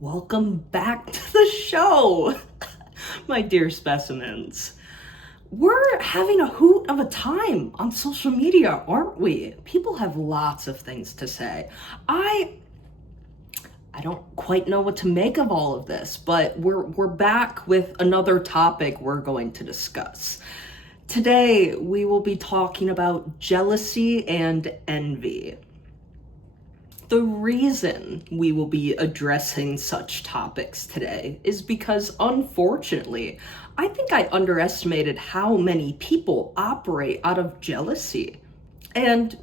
Welcome back to the show, my dear specimens. We're having a hoot of a time on social media, aren't we? People have lots of things to say. I don't quite know what to make of all of this, but we're back with another topic we're going to discuss. Today, we will be talking about jealousy and envy. The reason we will be addressing such topics today is because, unfortunately, I think I underestimated how many people operate out of jealousy. And,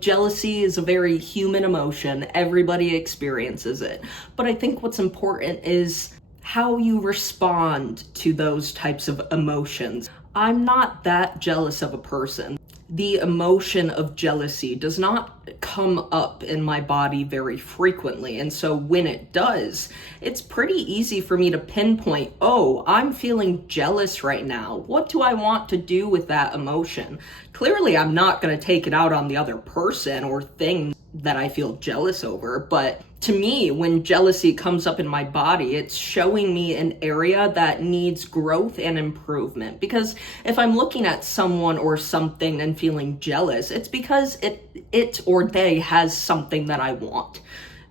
jealousy is a very human emotion. Everybody experiences it. But I think what's important is how you respond to those types of emotions. I'm not that jealous of a person. The emotion of jealousy does not come up in my body very frequently. And so when it does, it's pretty easy for me to pinpoint, oh, I'm feeling jealous right now. What do I want to do with that emotion? Clearly, I'm not going to take it out on the other person or thing that I feel jealous over. But to me, when jealousy comes up in my body, it's showing me an area that needs growth and improvement. Because if I'm looking at someone or something and feeling jealous, it's because it or they has something that I want.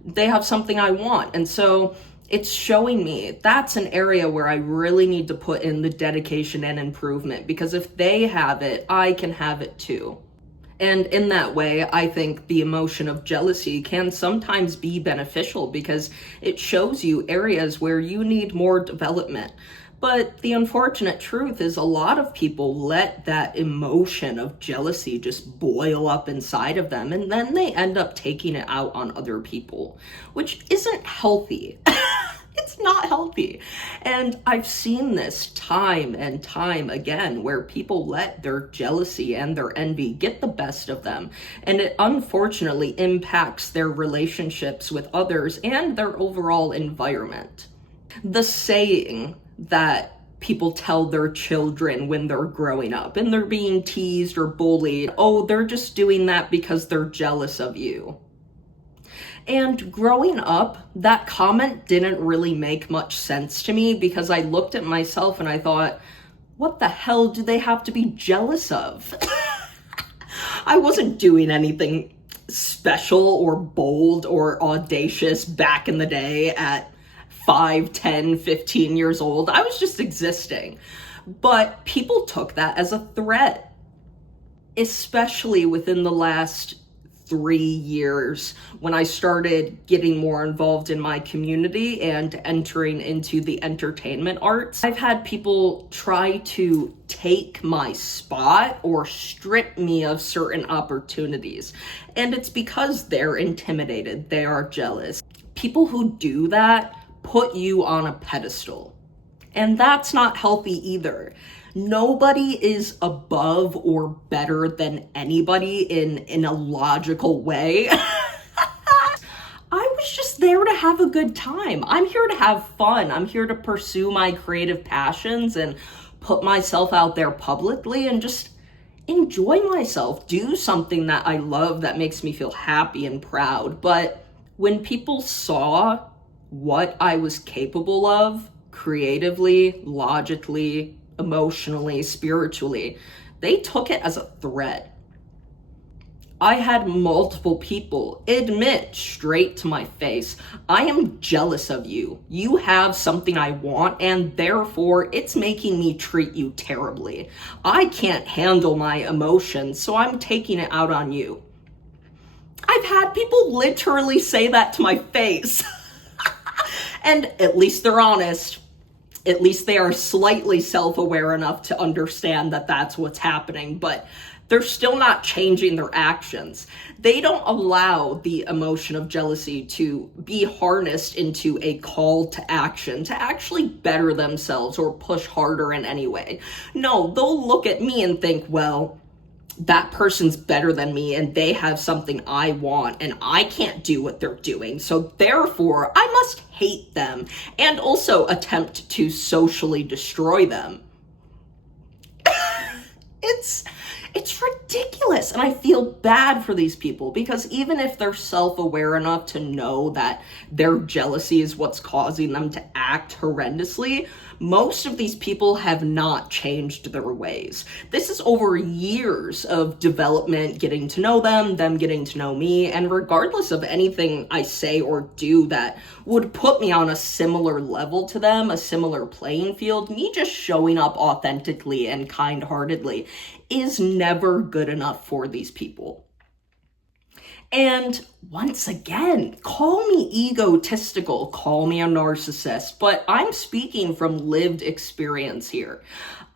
They have something I want. And so it's showing me that's an area where I really need to put in the dedication and improvement. Because if they have it, I can have it too. And in that way, I think the emotion of jealousy can sometimes be beneficial because it shows you areas where you need more development. But the unfortunate truth is a lot of people let that emotion of jealousy just boil up inside of them, and then they end up taking it out on other people, which isn't healthy. It's not healthy. And I've seen this time and time again where people let their jealousy and their envy get the best of them. And it unfortunately impacts their relationships with others and their overall environment. The saying that people tell their children when they're growing up and they're being teased or bullied, oh, they're just doing that because they're jealous of you. And growing up, that comment didn't really make much sense to me because I looked at myself and I thought, what the hell do they have to be jealous of? I wasn't doing anything special or bold or audacious back in the day at 5, 10, 15 years old. I was just existing. But people took that as a threat, especially within the last 3 years when I started getting more involved in my community and entering into the entertainment arts. I've had people try to take my spot or strip me of certain opportunities. And it's because they're intimidated, they are jealous. People who do that put you on a pedestal. And that's not healthy either. Nobody is above or better than anybody in a logical way. I was just there to have a good time. I'm here to have fun. I'm here to pursue my creative passions and put myself out there publicly and just enjoy myself. Do something that I love that makes me feel happy and proud. But when people saw what I was capable of creatively, logically, emotionally, spiritually, they took it as a threat. I had multiple people admit straight to my face, I am jealous of you. You have something I want, and therefore it's making me treat you terribly. I can't handle my emotions, so I'm taking it out on you. I've had people literally say that to my face. And at least they're honest. At least they are slightly self-aware enough to understand that that's what's happening, but they're still not changing their actions. They don't allow the emotion of jealousy to be harnessed into a call to action, to actually better themselves or push harder in any way. No, they'll look at me and think, well, that person's better than me and they have something I want and I can't do what they're doing. So therefore, I must hate them and also attempt to socially destroy them. It's ridiculous. And I feel bad for these people because even if they're self-aware enough to know that their jealousy is what's causing them to act horrendously, most of these people have not changed their ways. This is over years of development, getting to know them getting to know me, and regardless of anything I say or do that would put me on a similar level to them, a similar playing field, me just showing up authentically and kind-heartedly is never good enough for these people. And once again, call me egotistical, call me a narcissist, but I'm speaking from lived experience here.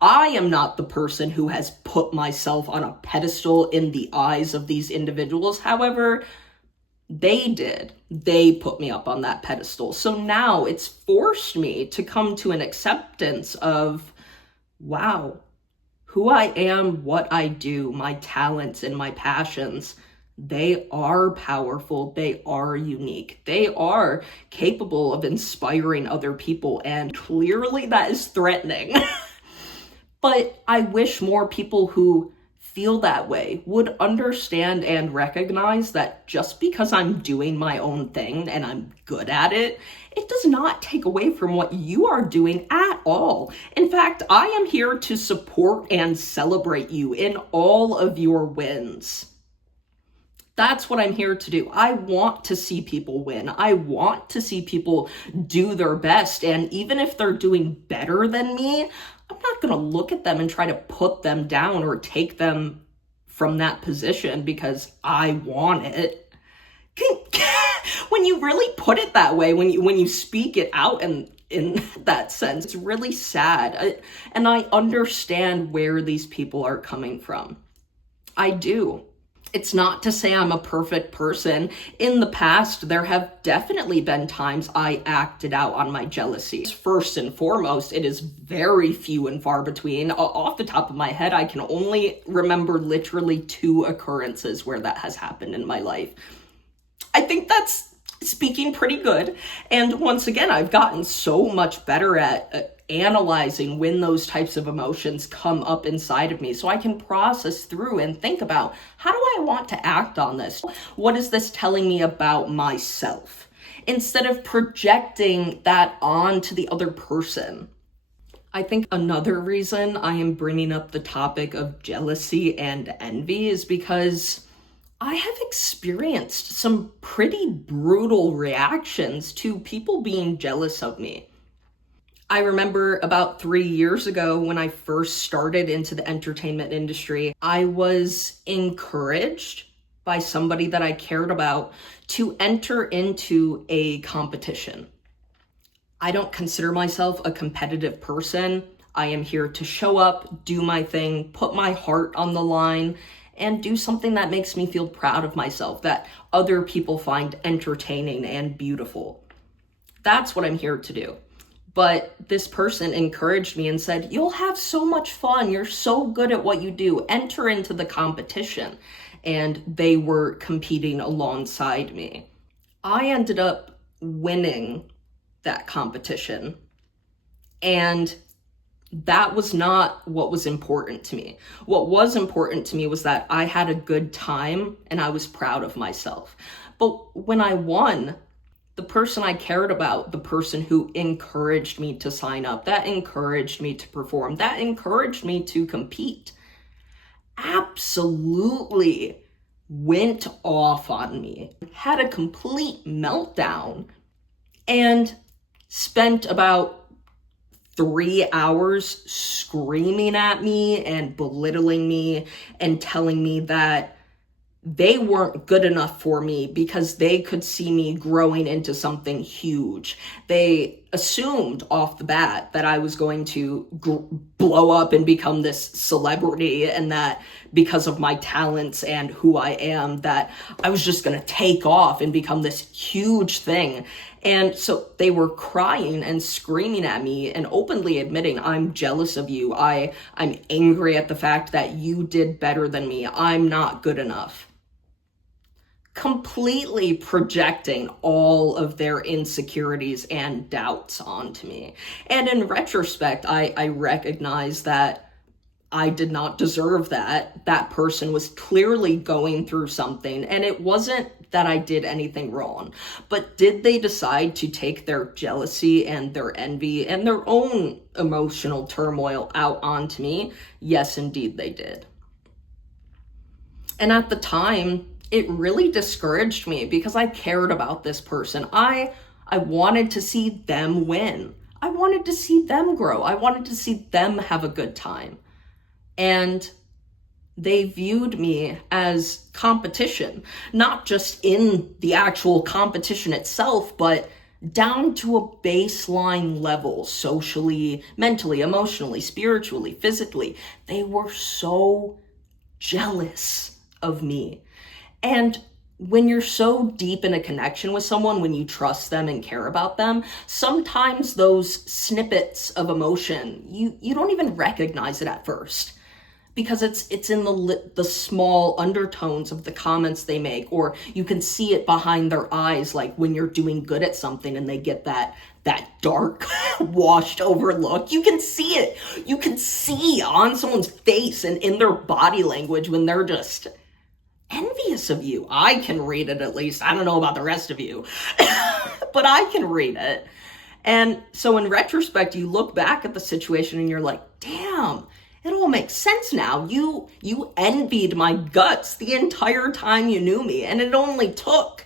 I am not the person who has put myself on a pedestal in the eyes of these individuals. However, they did. They put me up on that pedestal. So now it's forced me to come to an acceptance of, wow, who I am, what I do, my talents and my passions, they are powerful, they are unique, they are capable of inspiring other people, and clearly that is threatening. But I wish more people who feel that way would understand and recognize that just because I'm doing my own thing and I'm good at it, it does not take away from what you are doing at all. In fact, I am here to support and celebrate you in all of your wins. That's what I'm here to do. I want to see people win. I want to see people do their best. And even if they're doing better than me, I'm not going to look at them and try to put them down or take them from that position because I want it. When you really put it that way, when you speak it out and in that sense, it's really sad. And I understand where these people are coming from. I do. It's not to say I'm a perfect person. In the past, there have definitely been times I acted out on my jealousy. First and foremost, it is very few and far between. Off the top of my head, I can only remember literally 2 occurrences where that has happened in my life. I think that's speaking pretty good. And once again, I've gotten so much better at analyzing when those types of emotions come up inside of me so I can process through and think about, how do I want to act on this? What is this telling me about myself? Instead of projecting that onto the other person. I think another reason I am bringing up the topic of jealousy and envy is because I have experienced some pretty brutal reactions to people being jealous of me. I remember about 3 years ago when I first started into the entertainment industry, I was encouraged by somebody that I cared about to enter into a competition. I don't consider myself a competitive person. I am here to show up, do my thing, put my heart on the line, and do something that makes me feel proud of myself, that other people find entertaining and beautiful. That's what I'm here to do. But this person encouraged me and said, you'll have so much fun. You're so good at what you do. Enter into the competition. And they were competing alongside me. I ended up winning that competition. And that was not what was important to me. What was important to me was that I had a good time and I was proud of myself. But when I won, the person I cared about, the person who encouraged me to sign up, that encouraged me to perform, that encouraged me to compete, absolutely went off on me, had a complete meltdown, and spent about 3 hours screaming at me and belittling me and telling me that they weren't good enough for me because they could see me growing into something huge. They assumed off the bat that I was going to blow up and become this celebrity, and that because of my talents and who I am, that I was just going to take off and become this huge thing. And so they were crying and screaming at me and openly admitting, I'm jealous of you. I'm angry at the fact that you did better than me. I'm not good enough. Completely projecting all of their insecurities and doubts onto me. And in retrospect, I recognize that I did not deserve that. That person was clearly going through something, and it wasn't that I did anything wrong. But did they decide to take their jealousy and their envy and their own emotional turmoil out onto me? Yes, indeed they did. And at the time, it really discouraged me because I cared about this person. I wanted to see them win. I wanted to see them grow. I wanted to see them have a good time. And they viewed me as competition, not just in the actual competition itself, but down to a baseline level, socially, mentally, emotionally, spiritually, physically. They were so jealous of me. And when you're so deep in a connection with someone, when you trust them and care about them, sometimes those snippets of emotion, you don't even recognize it at first, because it's in the small undertones of the comments they make, or you can see it behind their eyes, like when you're doing good at something and they get that dark, washed over look. You can see it. You can see on someone's face and in their body language when they're just envious of you. I can read it, at least. I don't know about the rest of you, but I can read it. And so in retrospect, you look back at the situation and you're like, damn, it all makes sense now. You envied my guts the entire time you knew me, and it only took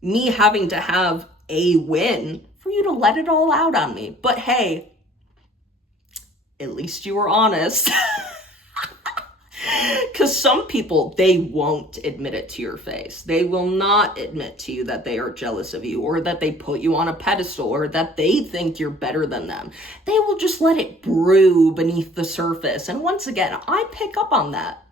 me having to have a win for you to let it all out on me. But hey, at least you were honest. Because some people, they won't admit it to your face. They will not admit to you that they are jealous of you, or that they put you on a pedestal, or that they think you're better than them. They will just let it brew beneath the surface. And once again, I pick up on that.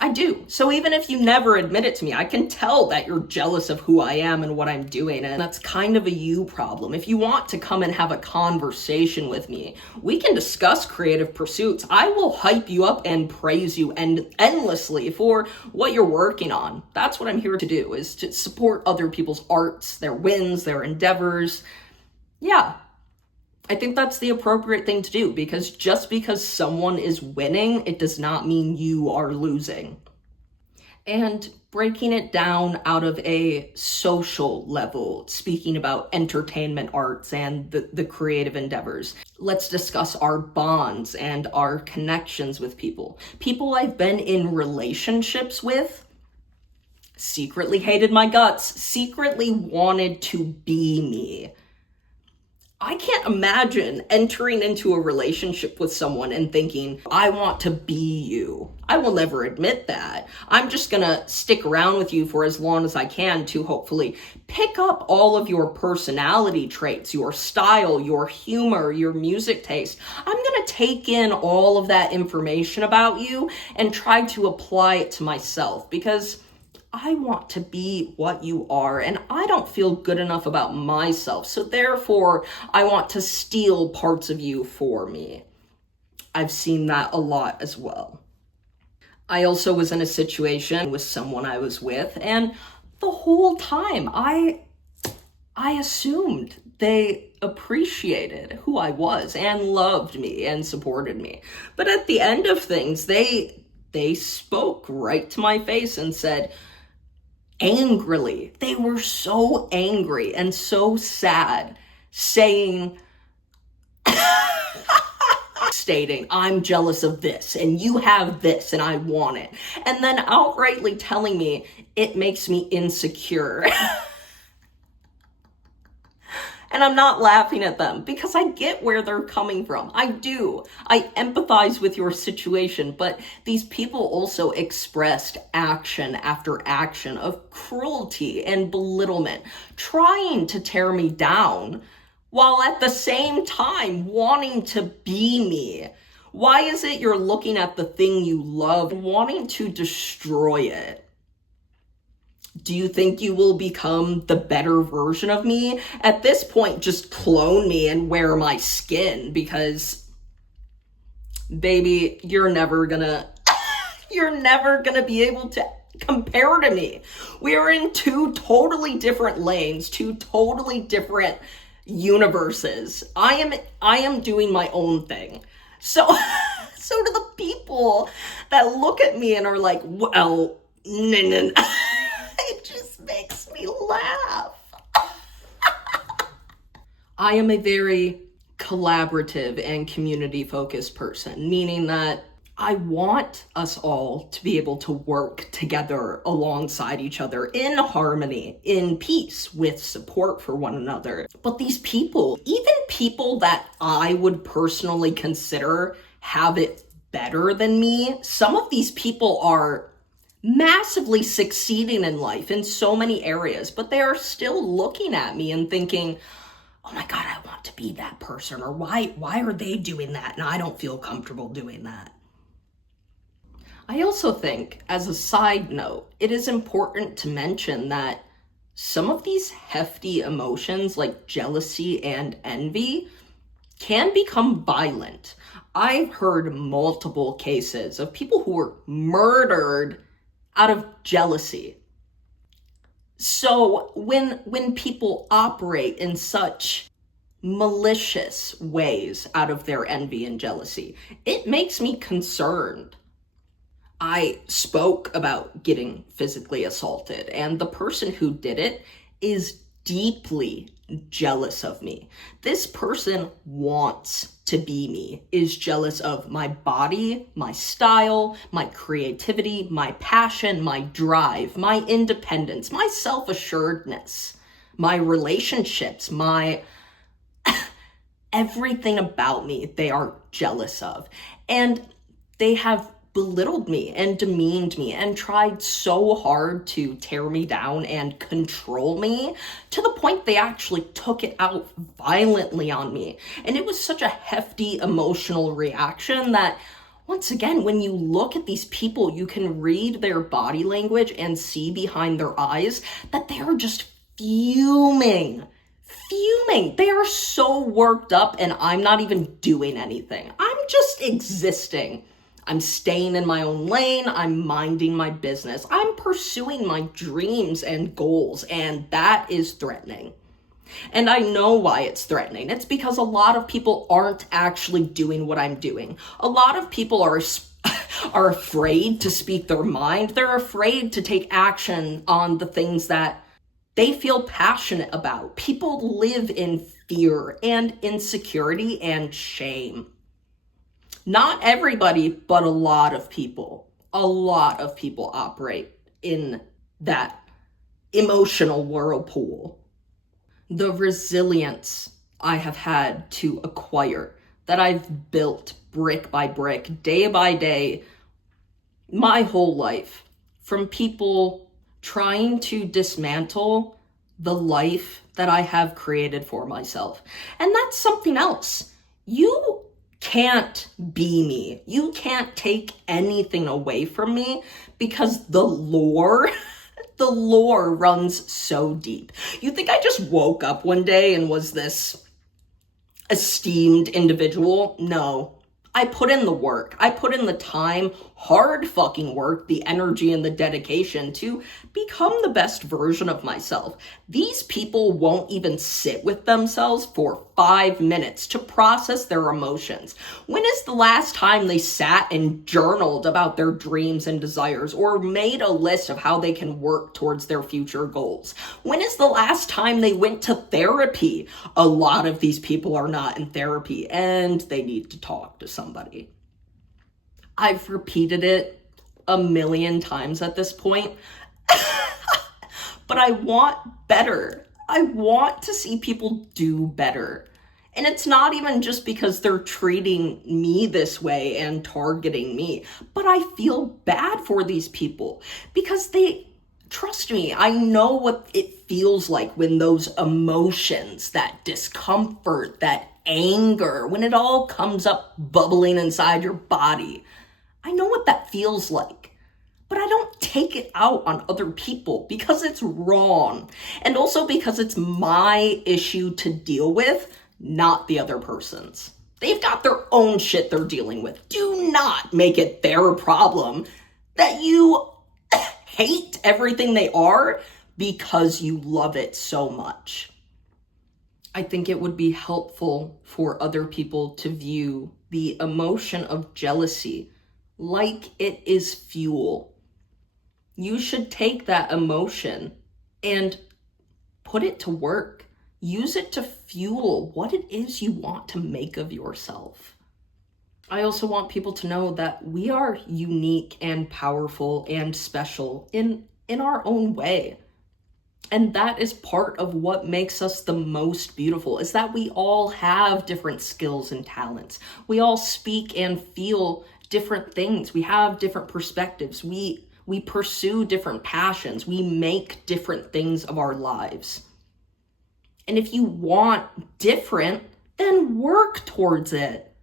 I do. So even if you never admit it to me, I can tell that you're jealous of who I am and what I'm doing. And that's kind of a you problem. If you want to come and have a conversation with me, we can discuss creative pursuits. I will hype you up and praise you endlessly for what you're working on. That's what I'm here to do, is to support other people's arts, their wins, their endeavors. Yeah. I think that's the appropriate thing to do, because just because someone is winning, it does not mean you are losing. And breaking it down out of a social level, speaking about entertainment arts and the creative endeavors, let's discuss our bonds and our connections with people. People I've been in relationships with secretly hated my guts, secretly wanted to be me. I can't imagine entering into a relationship with someone and thinking, I want to be you. I will never admit that. I'm just gonna stick around with you for as long as I can to hopefully pick up all of your personality traits, your style, your humor, your music taste. I'm gonna take in all of that information about you and try to apply it to myself, because I want to be what you are, and I don't feel good enough about myself. So therefore, I want to steal parts of you for me. I've seen that a lot as well. I also was in a situation with someone I was with, and the whole time I assumed they appreciated who I was and loved me and supported me. But at the end of things, they spoke right to my face and said, angrily, they were so angry and so sad, saying, stating, I'm jealous of this and you have this and I want it. And then outrightly telling me it makes me insecure. And I'm not laughing at them, because I get where they're coming from. I do. I empathize with your situation, but these people also expressed action after action of cruelty and belittlement, trying to tear me down, while at the same time wanting to be me. Why is it you're looking at the thing you love, wanting to destroy it? Do you think you will become the better version of me? At this point, just clone me and wear my skin, because, baby, you're never gonna be able to compare to me. We are in two totally different lanes, two totally different universes. I am doing my own thing. So, so do the people that look at me and are like, well, it just makes me laugh. I am a very collaborative and community-focused person, meaning that I want us all to be able to work together alongside each other in harmony, in peace, with support for one another. But these people, even people that I would personally consider have it better than me, some of these people are massively succeeding in life in so many areas, but they are still looking at me and thinking, oh my God, I want to be that person, or why are they doing that and I don't feel comfortable doing that? I also think, as a side note, it is important to mention that some of these hefty emotions like jealousy and envy can become violent. I've heard multiple cases of people who were murdered out of jealousy. So when people operate in such malicious ways out of their envy and jealousy, it makes me concerned. I spoke about getting physically assaulted, and the person who did it is deeply jealous of me. This person wants to be me, is jealous of my body, my style, my creativity, my passion, my drive, my independence, my self-assuredness, my relationships, my everything about me they are jealous of. And they have belittled me and demeaned me and tried so hard to tear me down and control me to the point they actually took it out violently on me. And it was such a hefty emotional reaction that, once again, when you look at these people, you can read their body language and see behind their eyes that they are just fuming. They are so worked up, and I'm not even doing anything. I'm just existing. I'm staying in my own lane. I'm minding my business. I'm pursuing my dreams and goals, and that is threatening. And I know why it's threatening. It's because a lot of people aren't actually doing what I'm doing. A lot of people are afraid to speak their mind. They're afraid to take action on the things that they feel passionate about. People live in fear and insecurity and shame. Not everybody, but a lot of people operate in that emotional whirlpool. The resilience I have had to acquire, that I've built brick by brick, day by day, my whole life, from people trying to dismantle the life that I have created for myself. And that's something else. You can't be me. You can't take anything away from me because the lore runs so deep. You think I just woke up one day and was this esteemed individual? No. I put in the work. I put in the time, hard fucking work, the energy and the dedication to become the best version of myself. These people won't even sit with themselves for 5 minutes to process their emotions. When is the last time they sat and journaled about their dreams and desires, or made a list of how they can work towards their future goals? When is the last time they went to therapy? A lot of these people are not in therapy, and they need to talk to somebody. I've repeated it a million times at this point, but I want better. I want to see people do better. And it's not even just because they're treating me this way and targeting me, but I feel bad for these people because trust me, I know what it feels like when those emotions, that discomfort, that anger, when it all comes up bubbling inside your body. I know what that feels like. But I don't take it out on other people because it's wrong. And also because it's my issue to deal with, not the other person's. They've got their own shit they're dealing with. Do not make it their problem that you hate everything they are because you love it so much. I think it would be helpful for other people to view the emotion of jealousy like it is fuel. You should take that emotion and put it to work. Use it to fuel what it is you want to make of yourself. I also want people to know that we are unique and powerful and special in our own way. And that is part of what makes us the most beautiful, is that we all have different skills and talents. We all speak and feel different things. We have different perspectives. We pursue different passions. We make different things of our lives. And if you want different, then work towards it.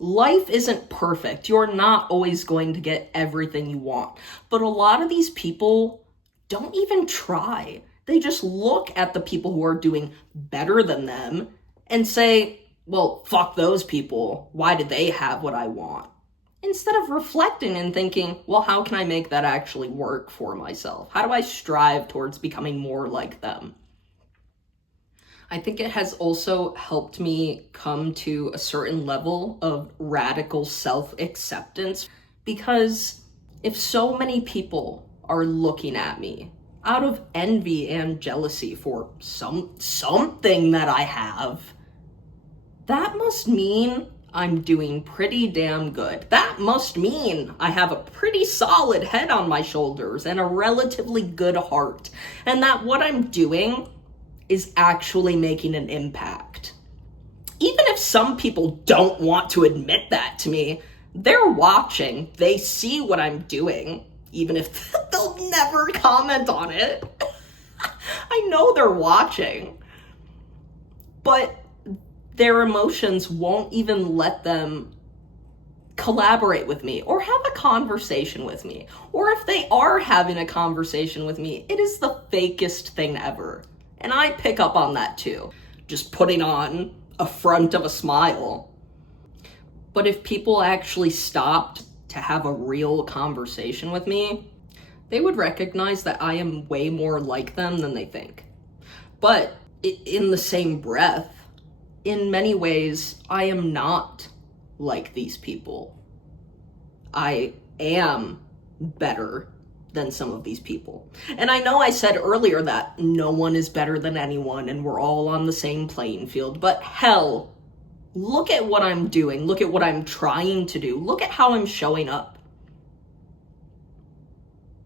Life isn't perfect. You're not always going to get everything you want. But a lot of these people don't even try. They just look at the people who are doing better than them and say, well, fuck those people. Why did they have what I want? Instead of reflecting and thinking, well, how can I make that actually work for myself? How do I strive towards becoming more like them? I think it has also helped me come to a certain level of radical self-acceptance, because if so many people are looking at me out of envy and jealousy for something that I have, that must mean I'm doing pretty damn good. That must mean I have a pretty solid head on my shoulders and a relatively good heart, and that what I'm doing is actually making an impact. Even if some people don't want to admit that to me, they're watching, they see what I'm doing, even if they'll never comment on it. I know they're watching, but their emotions won't even let them collaborate with me or have a conversation with me. Or if they are having a conversation with me, it is the fakest thing ever. And I pick up on that too, just putting on a front of a smile. But if people actually stopped to have a real conversation with me, they would recognize that I am way more like them than they think. But in the same breath, in many ways, I am not like these people. I am better than some of these people. And I know I said earlier that no one is better than anyone and we're all on the same playing field, but hell, look at what I'm doing. Look at what I'm trying to do. Look at how I'm showing up.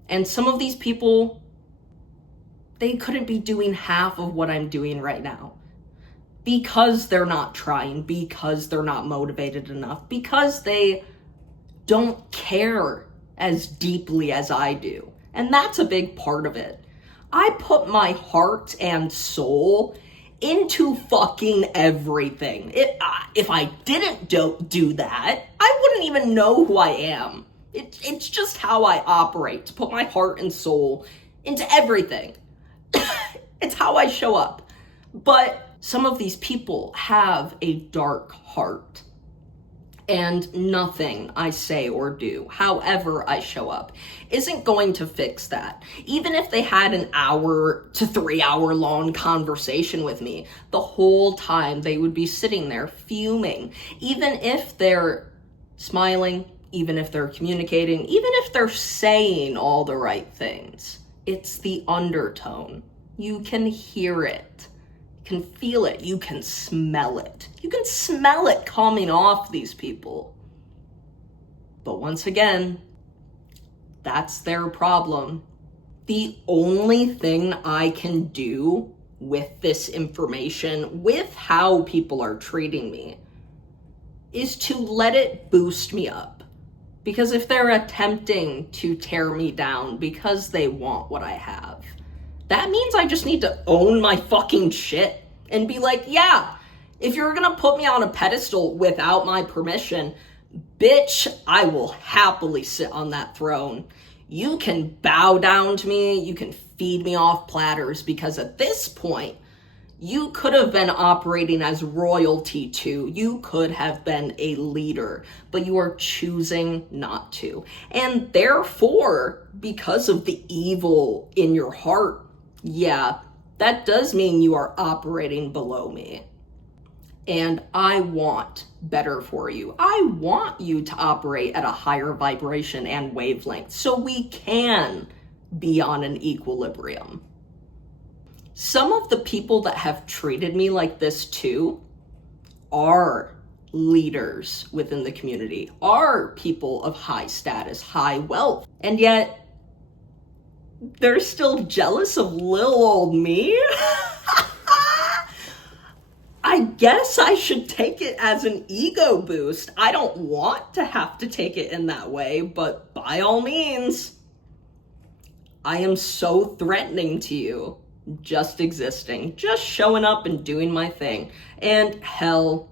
And some of these people, they couldn't be doing half of what I'm doing right now, because they're not trying, because they're not motivated enough, because they don't care as deeply as I do. And that's a big part of it. I put my heart and soul into fucking everything. If I didn't do that, I wouldn't even know who I am. It's just how I operate, to put my heart and soul into everything. It's how I show up. But some of these people have a dark heart. And nothing I say or do, however I show up, isn't going to fix that. Even if they had an 1 to 3 hour long conversation with me, the whole time they would be sitting there fuming. Even if they're smiling, even if they're communicating, even if they're saying all the right things, it's the undertone. You can hear it. Can feel it. You can smell it. You can smell it coming off these people. But once again, that's their problem. The only thing I can do with this information, with how people are treating me, is to let it boost me up. Because if they're attempting to tear me down because they want what I have, that means I just need to own my fucking shit and be like, yeah, if you're gonna put me on a pedestal without my permission, bitch, I will happily sit on that throne. You can bow down to me, you can feed me off platters, because at this point, you could have been operating as royalty too. You could have been a leader, but you are choosing not to. And therefore, because of the evil in your heart, yeah, that does mean you are operating below me. And I want better for you. I want you to operate at a higher vibration and wavelength so we can be on an equilibrium. Some of the people that have treated me like this too are leaders within the community, are people of high status, high wealth, and yet they're still jealous of little old me. I guess I should take it as an ego boost. I don't want to have to take it in that way, but by all means, I am so threatening to you, just existing, just showing up and doing my thing. And hell,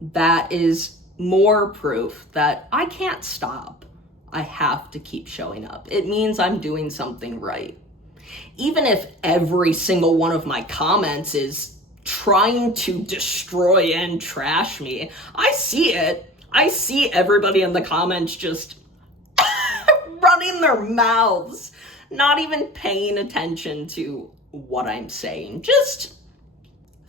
that is more proof that I can't stop. I have to keep showing up. It means I'm doing something right. Even if every single one of my comments is trying to destroy and trash me, I see it. I see everybody in the comments just running their mouths, not even paying attention to what I'm saying, just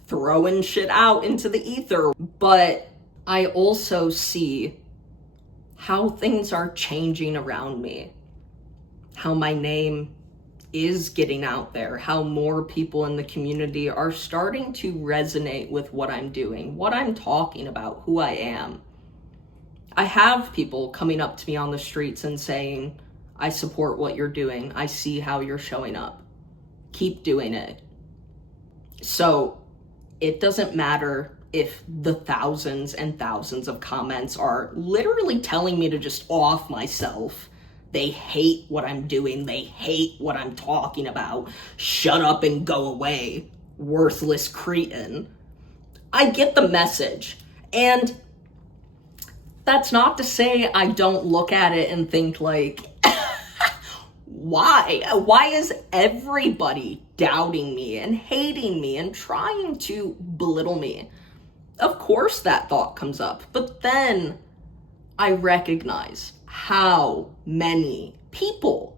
throwing shit out into the ether. But I also see how things are changing around me, how my name is getting out there, how more people in the community are starting to resonate with what I'm doing, what I'm talking about, who I am. I have people coming up to me on the streets and saying, I support what you're doing. I see how you're showing up. Keep doing it. So it doesn't matter if the thousands and thousands of comments are literally telling me to just off myself. They hate what I'm doing. They hate what I'm talking about. Shut up and go away, worthless cretin. I get the message. And that's not to say I don't look at it and think like, why? Why is everybody doubting me and hating me and trying to belittle me? Of course that thought comes up, but then I recognize how many people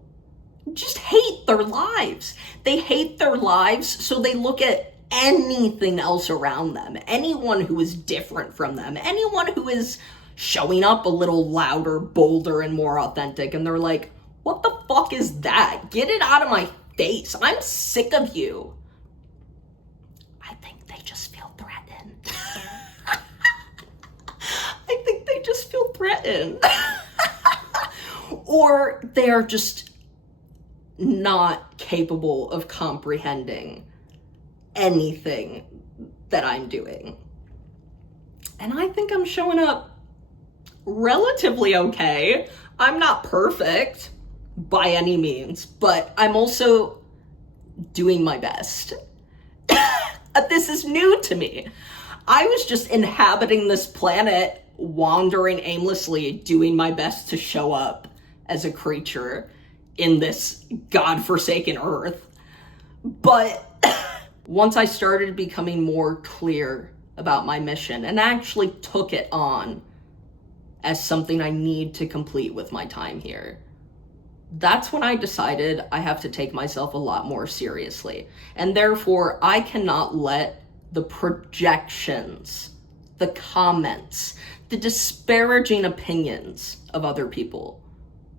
just hate their lives. They hate their lives, so they look at anything else around them, anyone who is different from them, anyone who is showing up a little louder, bolder, and more authentic, and they're like, what the fuck is that? Get it out of my face. I'm sick of you. I think they just feel threatened. I think they just feel threatened. Or they're just not capable of comprehending anything that I'm doing. And I think I'm showing up relatively okay. I'm not perfect by any means, but I'm also doing my best. This is new to me. I was just inhabiting this planet, wandering aimlessly, doing my best to show up as a creature in this godforsaken earth. But once I started becoming more clear about my mission and actually took it on as something I need to complete with my time here, that's when I decided I have to take myself a lot more seriously. And therefore, I cannot let the projections, the comments, the disparaging opinions of other people,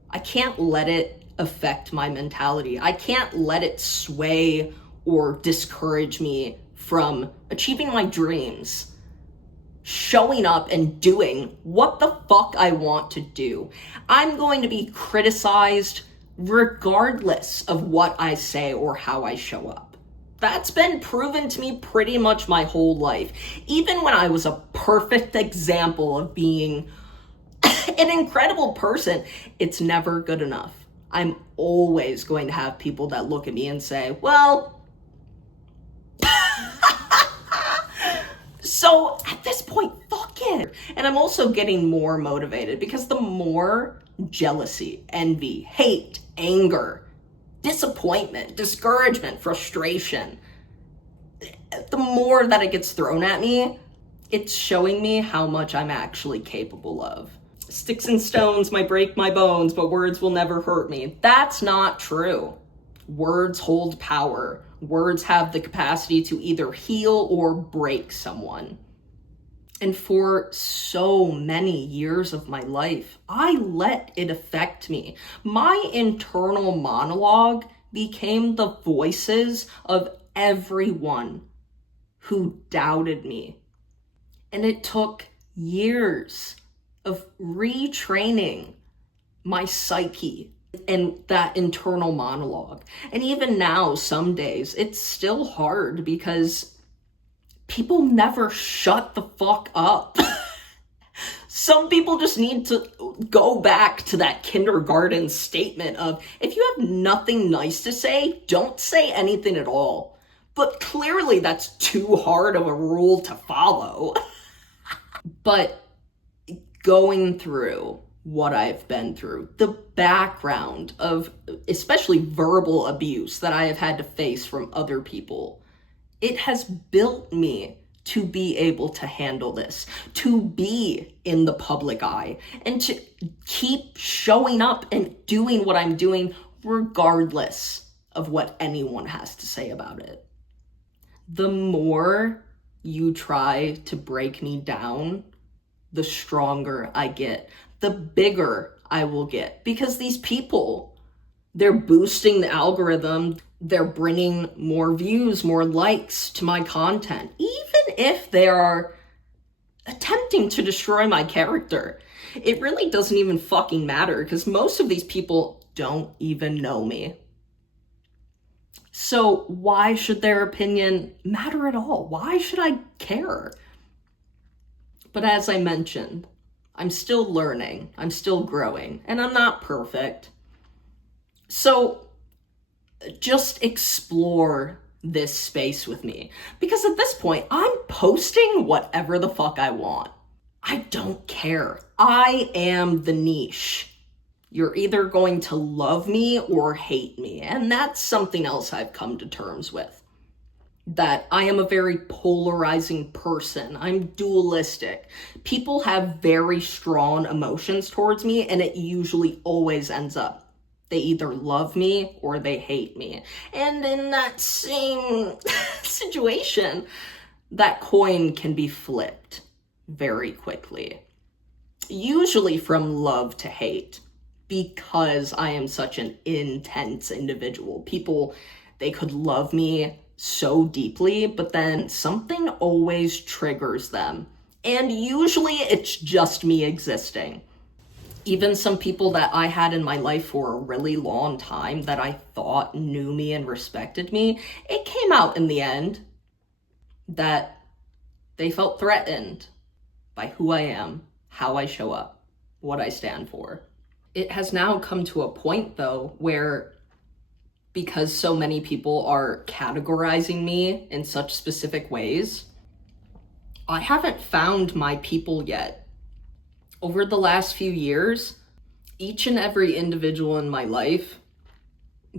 I can't let it affect my mentality. I can't let it sway or discourage me from achieving my dreams, showing up and doing what the fuck I want to do. I'm going to be criticized regardless of what I say or how I show up. That's been proven to me pretty much my whole life. Even when I was a perfect example of being an incredible person, it's never good enough. I'm always going to have people that look at me and say, well, so at this point, fuck it. And I'm also getting more motivated because the more jealousy, envy, hate, anger, disappointment, discouragement, frustration, the more that it gets thrown at me, it's showing me how much I'm actually capable of. Sticks and stones might break my bones, but words will never hurt me. That's not true. Words hold power. Words have the capacity to either heal or break someone. And for so many years of my life, I let it affect me. My internal monologue became the voices of everyone who doubted me. And it took years of retraining my psyche and that internal monologue. And even now, some days, it's still hard because people never shut the fuck up. Some people just need to go back to that kindergarten statement of, if you have nothing nice to say, don't say anything at all. But clearly that's too hard of a rule to follow. But going through what I've been through, the background of especially verbal abuse that I have had to face from other people, it has built me to be able to handle this, to be in the public eye, and to keep showing up and doing what I'm doing regardless of what anyone has to say about it. The more you try to break me down, the stronger I get, the bigger I will get. Because these people, they're boosting the algorithm, they're bringing more views, more likes to my content, even if they are attempting to destroy my character. It really doesn't even fucking matter because most of these people don't even know me. So why should their opinion matter at all? Why should I care? But as I mentioned, I'm still learning, I'm still growing, and I'm not perfect. So just explore this space with me. Because at this point, I'm posting whatever the fuck I want. I don't care. I am the niche. You're either going to love me or hate me. And that's something else I've come to terms with. That I am a very polarizing person. I'm dualistic. People have very strong emotions towards me, and it usually always ends up they either love me or they hate me. And in that same situation, that coin can be flipped very quickly. Usually from love to hate, because I am such an intense individual. People, they could love me so deeply, but then something always triggers them. And usually it's just me existing. Even some people that I had in my life for a really long time that I thought knew me and respected me, it came out in the end that they felt threatened by who I am, how I show up, what I stand for. It has now come to a point, though, where because so many people are categorizing me in such specific ways, I haven't found my people yet. Over the last few years, each and every individual in my life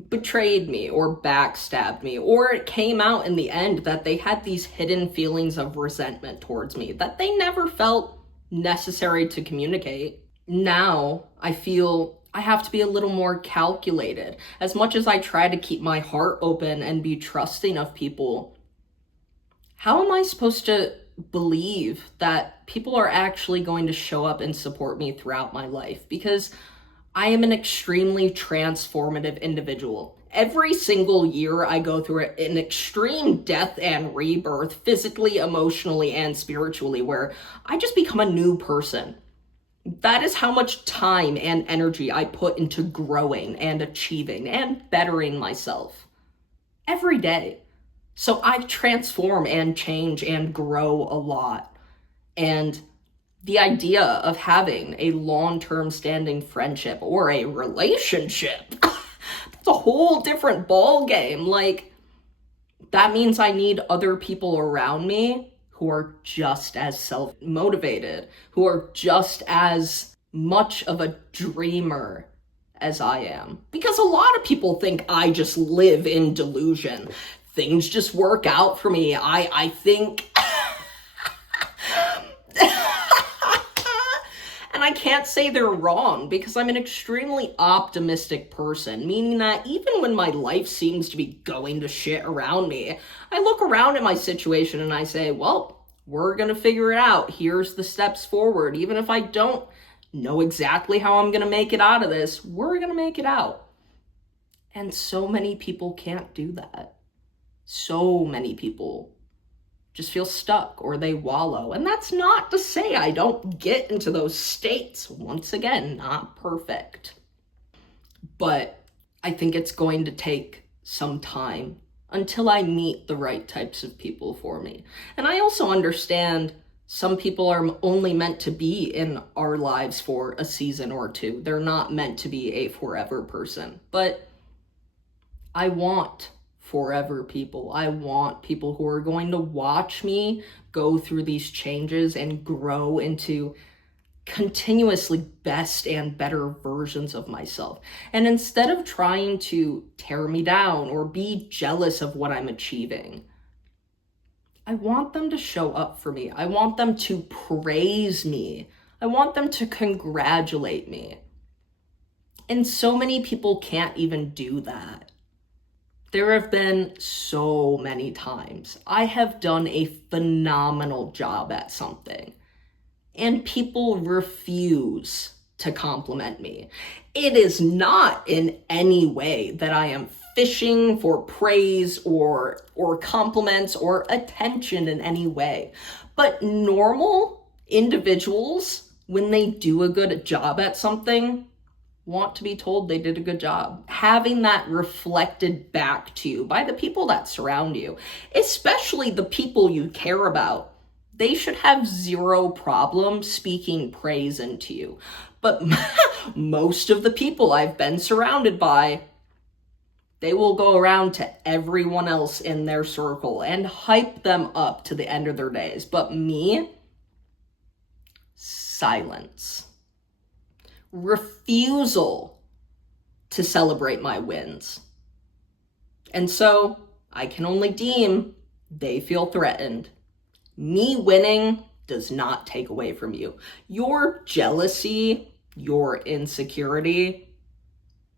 betrayed me or backstabbed me, or it came out in the end that they had these hidden feelings of resentment towards me that they never felt necessary to communicate. Now, I feel I have to be a little more calculated. As much as I try to keep my heart open and be trusting of people, how am I supposed to believe that people are actually going to show up and support me throughout my life? Because I am an extremely transformative individual. Every single year I go through an extreme death and rebirth, physically, emotionally, and spiritually, where I just become a new person. That is how much time and energy I put into growing and achieving and bettering myself every day. So I transform and change and grow a lot. And the idea of having a long-term standing friendship or a relationship, that's a whole different ball game. Like, that means I need other people around me who are just as self-motivated, who are just as much of a dreamer as I am. Because a lot of people think I just live in delusion. Things just work out for me. I think... And I can't say they're wrong because I'm an extremely optimistic person, meaning that even when my life seems to be going to shit around me, I look around at my situation and I say, well, we're going to figure it out. Here's the steps forward. Even if I don't know exactly how I'm going to make it out of this, we're going to make it out. And so many people can't do that. So many people just feel stuck or they wallow. And that's not to say I don't get into those states. Once again, not perfect. But I think it's going to take some time until I meet the right types of people for me. And I also understand some people are only meant to be in our lives for a season or two. They're not meant to be a forever person. But I want forever people. I want people who are going to watch me go through these changes and grow into continuously best and better versions of myself. And instead of trying to tear me down or be jealous of what I'm achieving, I want them to show up for me. I want them to praise me. I want them to congratulate me. And so many people can't even do that. There have been so many times I have done a phenomenal job at something, and people refuse to compliment me. It is not in any way that I am fishing for praise or compliments or attention in any way. But normal individuals, when they do a good job at something, want to be told they did a good job. Having that reflected back to you by the people that surround you, especially the people you care about, they should have zero problem speaking praise into you. But most of the people I've been surrounded by, they will go around to everyone else in their circle and hype them up to the end of their days. But me, silence. Refusal to celebrate my wins. And so I can only deem they feel threatened. Me winning does not take away from you. Your jealousy, your insecurity,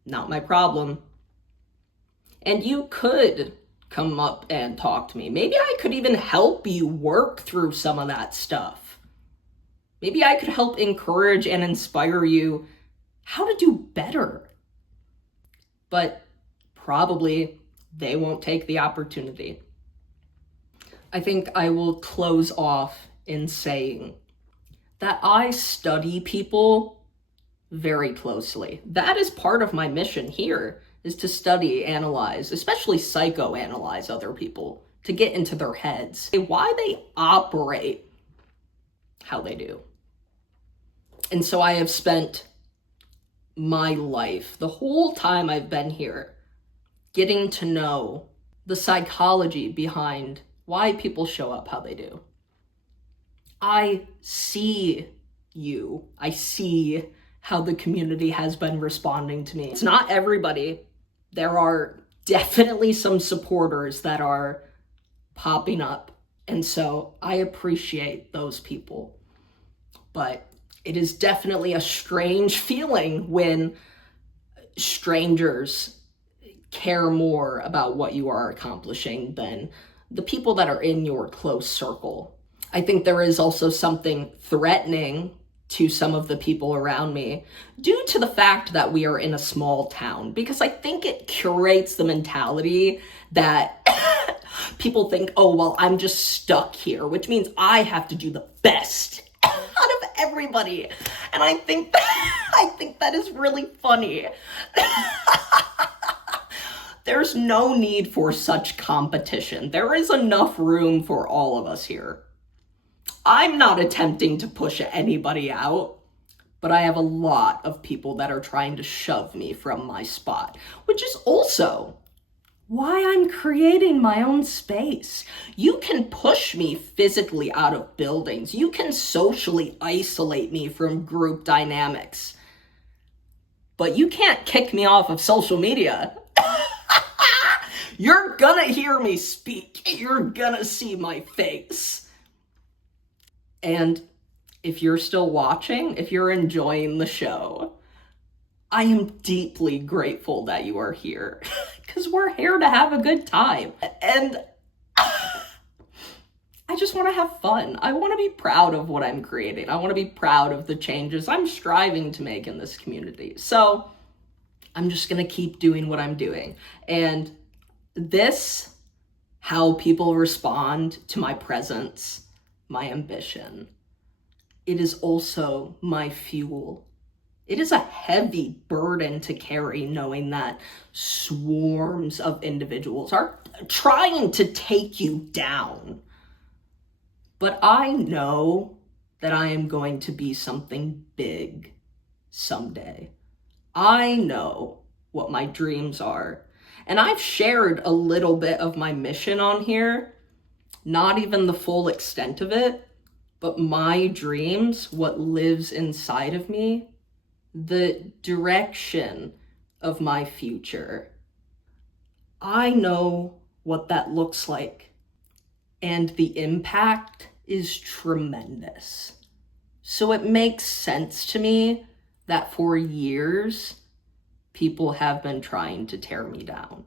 not my problem. And you could come up and talk to me. Maybe I could even help you work through some of that stuff. Maybe I could help encourage and inspire you how to do better. But probably they won't take the opportunity. I think I will close off in saying that I study people very closely. That is part of my mission here, is to study, analyze, especially psychoanalyze other people, to get into their heads, why they operate how they do. And so I have spent my life, the whole time I've been here, getting to know the psychology behind why people show up how they do. I see you. I see how the community has been responding to me. It's not everybody. There are definitely some supporters that are popping up. And so I appreciate those people. But it is definitely a strange feeling when strangers care more about what you are accomplishing than the people that are in your close circle. I think there is also something threatening to some of the people around me due to the fact that we are in a small town, because I think it curates the mentality that people think, oh, well, I'm just stuck here, which means I have to do the best out of everybody. And I think that is really funny. There's no need for such competition. There is enough room for all of us here. I'm not attempting to push anybody out, but I have a lot of people that are trying to shove me from my spot, which is also why I'm creating my own space. You can push me physically out of buildings. You can socially isolate me from group dynamics, but you can't kick me off of social media. You're gonna hear me speak. You're gonna see my face. And If you're still watching, if you're enjoying the show, I am deeply grateful that you are here because we're here to have a good time. And I just want to have fun. I want to be proud of what I'm creating. I want to be proud of the changes I'm striving to make in this community. So I'm just going to keep doing what I'm doing. And this, how people respond to my presence, my ambition, it is also my fuel. It is a heavy burden to carry, knowing that swarms of individuals are trying to take you down. But I know that I am going to be something big someday. I know what my dreams are. And I've shared a little bit of my mission on here, not even the full extent of it, but my dreams, what lives inside of me, the direction of my future. I know what that looks like, and the impact is tremendous. So it makes sense to me that for years, people have been trying to tear me down.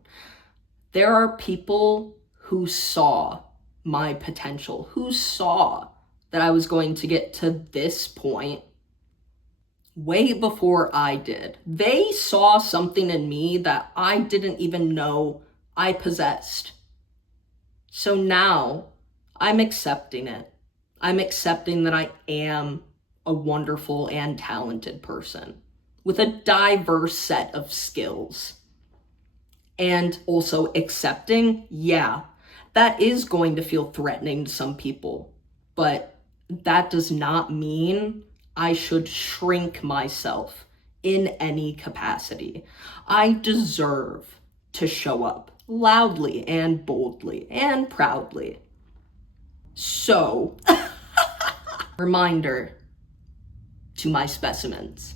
There are people who saw my potential, who saw that I was going to get to this point way before I did. They saw something in me that I didn't even know I possessed. So now I'm accepting it. I'm accepting that I am a wonderful and talented person with a diverse set of skills. And also accepting, yeah, that is going to feel threatening to some people, but that does not mean I should shrink myself in any capacity. I deserve to show up loudly and boldly and proudly. So, reminder to my specimens,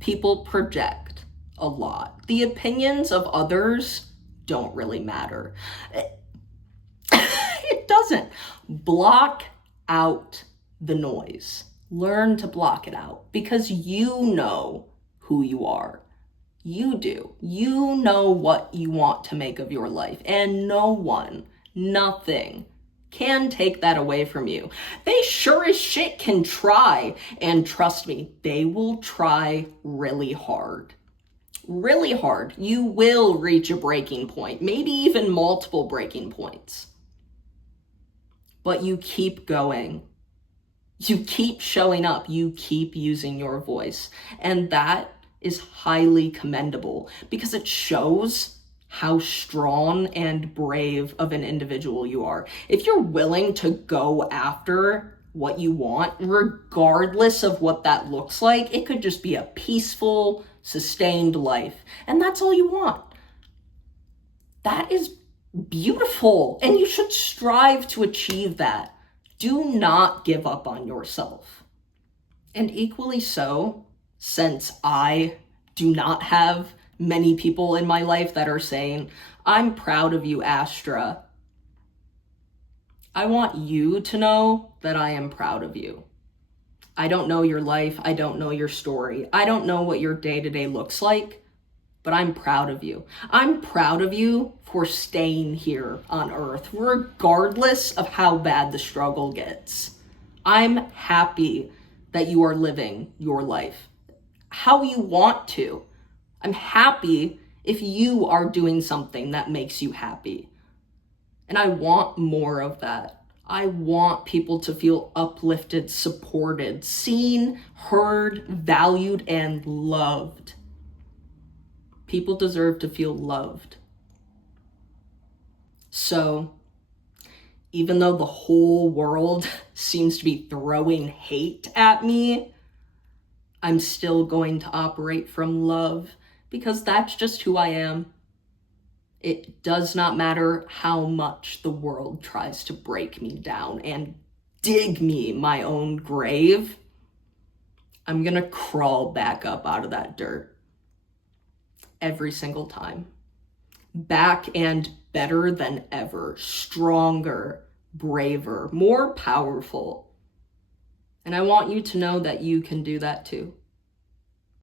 people project a lot. The opinions of others don't really matter. It doesn't. Block out the noise. Learn to block it out because you know who you are. You do. You know what you want to make of your life, and no one, nothing can take that away from you. They sure as shit can try, and trust me, they will try really hard. Really hard. You will reach a breaking point, maybe even multiple breaking points. But you keep going. You keep showing up. You keep using your voice. And that is highly commendable because it shows how strong and brave of an individual you are. If you're willing to go after what you want, regardless of what that looks like, it could just be a peaceful, sustained life. And that's all you want. That is beautiful. And you should strive to achieve that. Do not give up on yourself. And equally so, since I do not have many people in my life that are saying, I'm proud of you, Astra, I want you to know that I am proud of you. I don't know your life. I don't know your story. I don't know what your day-to-day looks like, but I'm proud of you. I'm proud of you for staying here on Earth, regardless of how bad the struggle gets. I'm happy that you are living your life how you want to. I'm happy if you are doing something that makes you happy. And I want more of that. I want people to feel uplifted, supported, seen, heard, valued, and loved. People deserve to feel loved. So, even though the whole world seems to be throwing hate at me, I'm still going to operate from love because that's just who I am. It does not matter how much the world tries to break me down and dig me my own grave. I'm gonna crawl back up out of that dirt every single time. Back and better than ever, stronger, braver, more powerful. And I want you to know that you can do that too.